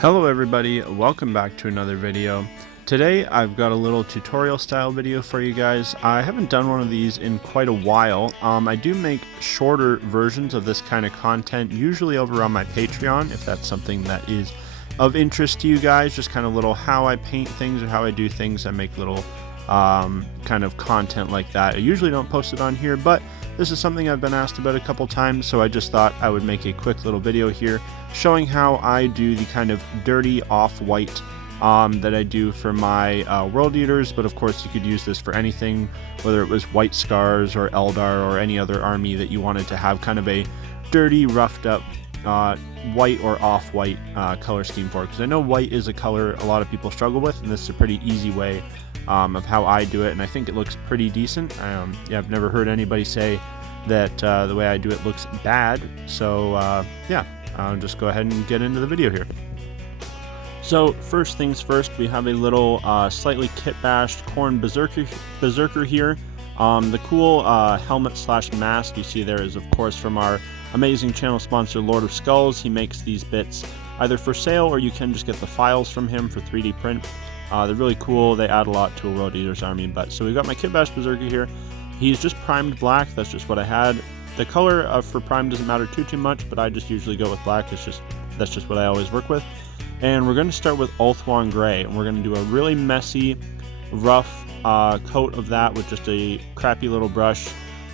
Hello everybody, welcome back to another video. Today I've got a little tutorial style video for you guys. I haven't done one of these in quite a while. I do make shorter versions of this kind of content, usually over on my Patreon, if that's something that is of interest to you guys. Just kind of little how I paint things or how I do things. I make little kind of content like that. I usually don't post it on here, but this is something I've been asked about a couple times, so I just thought I would make a quick little video here showing how I do the kind of dirty off-white that I do for my World Eaters. But of course you could use this for anything, whether it was White Scars or Eldar or any other army that you wanted to have kind of a dirty, roughed up white or off-white color scheme for, because I know white is a color a lot of people struggle with, and this is a pretty easy way of how I do it, and I think it looks pretty decent. Yeah, I've never heard anybody say that the way I do it looks bad, so yeah, I'll just go ahead and get into the video here. So first things first, we have a little slightly kit-bashed Khorne Berserker here. The cool helmet slash mask you see there is of course from our amazing channel sponsor Lord of Skulls. He makes these bits either for sale or you can just get the files from him for 3D print. They're really cool. They add a lot to a World Eaters army. But so we've got my kit-bashed Berserker here. He's just primed black. That's just what I had. The color for prime doesn't matter too much, but I just usually go with black. That's just what I always work with. And we're going to start with Ulthuan Grey, and we're going to do a really messy, rough coat of that with just a crappy little brush,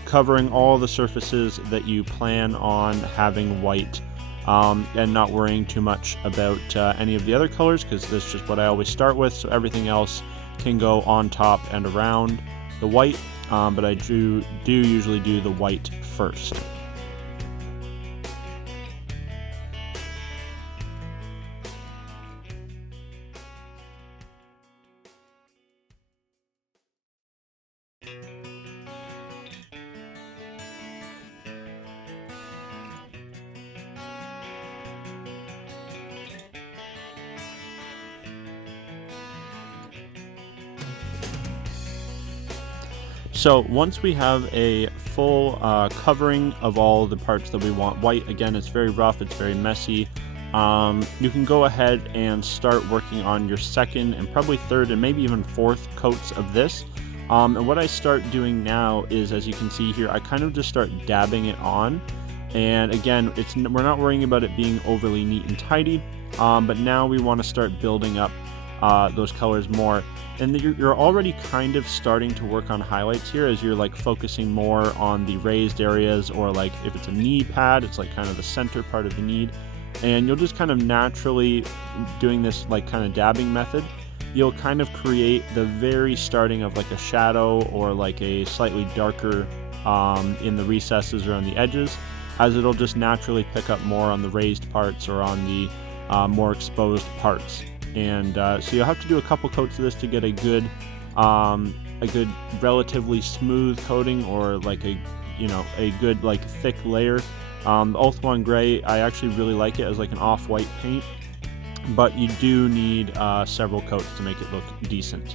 covering all the surfaces that you plan on having white, and not worrying too much about any of the other colors, because that's just what I always start with, so everything else can go on top and around the white, but I do usually do the white first. So once we have a full covering of all the parts that we want white, again, it's very rough, it's very messy, you can go ahead and start working on your second and probably third and maybe even fourth coats of this. And what I start doing now is, as you can see here, I kind of just start dabbing it on. And again, we're not worrying about it being overly neat and tidy, but now we want to start building up those colors more. And you're already kind of starting to work on highlights here as you're like focusing more on the raised areas, or like if it's a knee pad, it's like kind of the center part of the knee. And you'll just kind of naturally, doing this like kind of dabbing method, you'll kind of create the very starting of like a shadow or like a slightly darker in the recesses or on the edges, as it'll just naturally pick up more on the raised parts or on the more exposed parts. And so you'll have to do a couple coats of this to get a good relatively smooth coating, or like a good like thick layer. Ulthuan Grey, I actually really like it as like an off-white paint, but you do need several coats to make it look decent.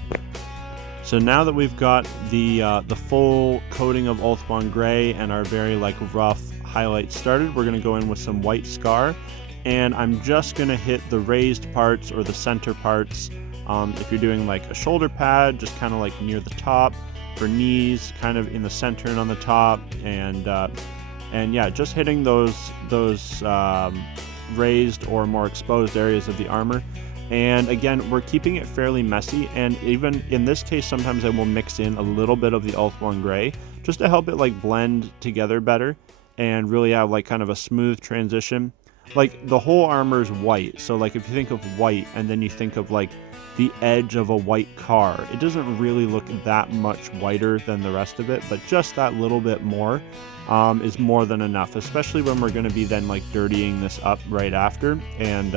So now that we've got the full coating of Ulthuan Grey and our very like rough highlights started, we're going to go in with some White Scar. And I'm just going to hit the raised parts or the center parts. If you're doing like a shoulder pad, just kind of like near the top. For knees, kind of in the center and on the top. And yeah, just hitting those raised or more exposed areas of the armor. And again, we're keeping it fairly messy. And even in this case, sometimes I will mix in a little bit of the Ulthuan Grey just to help it like blend together better and really have like kind of a smooth transition. Like the whole armor is white, so like if you think of white and then you think of like the edge of a white car, it doesn't really look that much whiter than the rest of it, but just that little bit more is more than enough, especially when we're going to be then like dirtying this up right after. And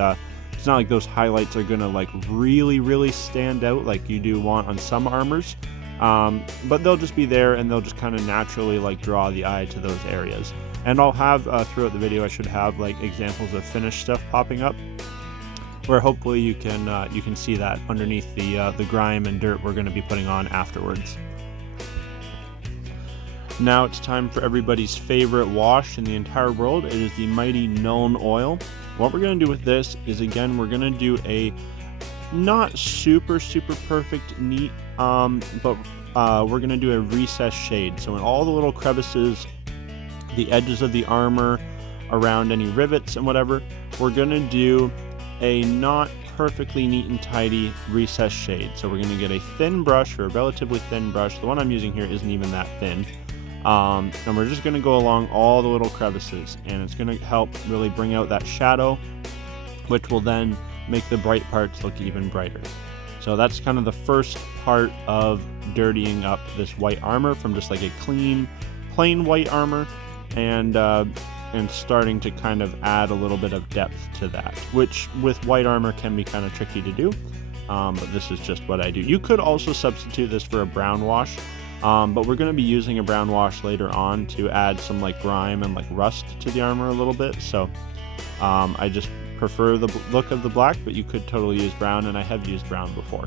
it's not like those highlights are going to like really stand out like you do want on some armors, but they'll just be there and they'll just kind of naturally like draw the eye to those areas. And I'll have, throughout the video, I should have like examples of finished stuff popping up, where hopefully you can see that underneath the grime and dirt we're going to be putting on afterwards. Now it's time for everybody's favorite wash in the entire world. It is the mighty Nuln Oil. What we're going to do with this is, again, we're going to do a not super perfect neat, but we're going to do a recessed shade. So in all the little crevices, the edges of the armor, around any rivets and whatever, we're going to do a not perfectly neat and tidy recessed shade. So we're going to get a thin brush, or a relatively thin brush. The one I'm using here isn't even that thin. And we're just going to go along all the little crevices, and it's going to help really bring out that shadow, which will then make the bright parts look even brighter. So that's kind of the first part of dirtying up this white armor from just like a clean, plain white armor, and starting to kind of add a little bit of depth to that, which with white armor can be kind of tricky to do, but this is just what I do. You could also substitute this for a brown wash, but we're going to be using a brown wash later on to add some like grime and like rust to the armor a little bit, so I just prefer the look of the black, but you could totally use brown, and I have used brown before.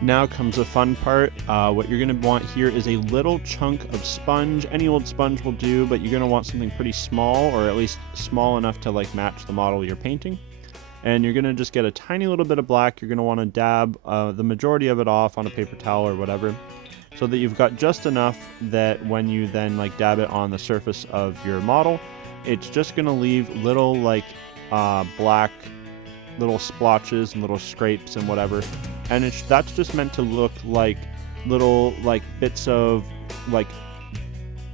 Now comes the fun part. What you're going to want here is a little chunk of sponge. Any old sponge will do, but you're going to want something pretty small, or at least small enough to like match the model you're painting. And you're going to just get a tiny little bit of black. You're going to want to dab the majority of it off on a paper towel or whatever, so that you've got just enough that when you then like dab it on the surface of your model, it's just going to leave little like black little splotches and little scrapes and whatever, and that's just meant to look like little like bits of like,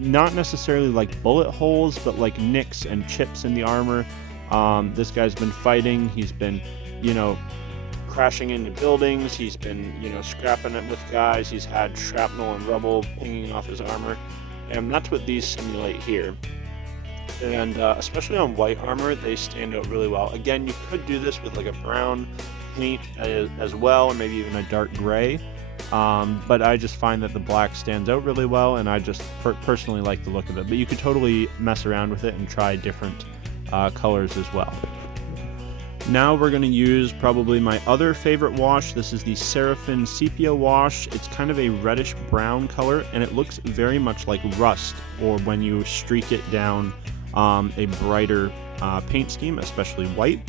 not necessarily like bullet holes, but like nicks and chips in the armor. This guy's been fighting, he's been, you know, crashing into buildings, he's been, you know, scrapping it with guys, he's had shrapnel and rubble pinging off his armor, and that's what these simulate here. And especially on white armor, they stand out really well. Again, you could do this with like a brown paint as well, or maybe even a dark gray, but I just find that the black stands out really well, and I just personally like the look of it. But you could totally mess around with it and try different colors as well. Now we're going to use probably my other favorite wash. This is the Seraphim Sepia wash. It's kind of a reddish brown color, and it looks very much like rust, or when you streak it down a brighter paint scheme, especially white.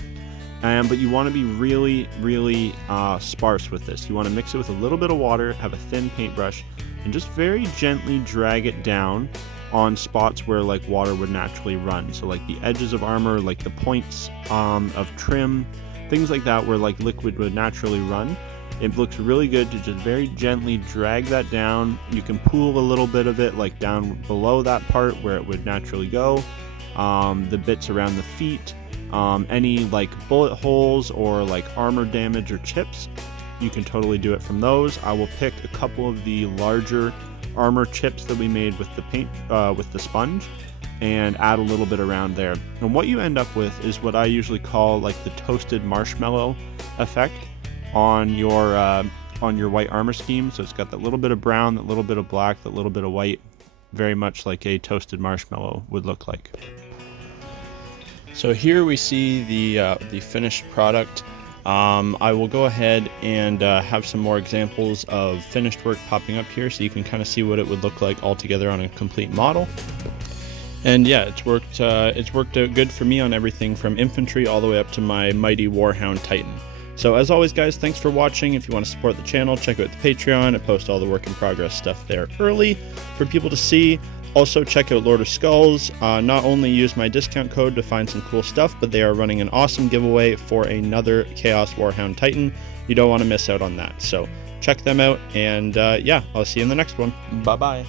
But you want to be really sparse with this. You want to mix it with a little bit of water, have a thin paintbrush, and just very gently drag it down on spots where like water would naturally run. So like the edges of armor, like the points of trim, things like that where like liquid would naturally run. It looks really good to just very gently drag that down. You can pool a little bit of it like down below that part where it would naturally go. The bits around the feet, any like bullet holes or like armor damage or chips, you can totally do it from those. I will pick a couple of the larger armor chips that we made with the paint, with the sponge, and add a little bit around there. And what you end up with is what I usually call like the toasted marshmallow effect on your white armor scheme. So it's got that little bit of brown, that little bit of black, that little bit of white, very much like a toasted marshmallow would look like. So here we see the finished product. I will go ahead and have some more examples of finished work popping up here, so you can kind of see what it would look like all together on a complete model. And yeah, it's worked out good for me on everything from infantry all the way up to my mighty Warhound Titan. So as always, guys, thanks for watching. If you want to support the channel, check out the Patreon. I post all the work in progress stuff there early for people to see. Also, check out Lord of Skulls. Not only use my discount code to find some cool stuff, but they are running an awesome giveaway for another Chaos Warhound Titan. You don't want to miss out on that. So check them out, and yeah, I'll see you in the next one. Bye-bye.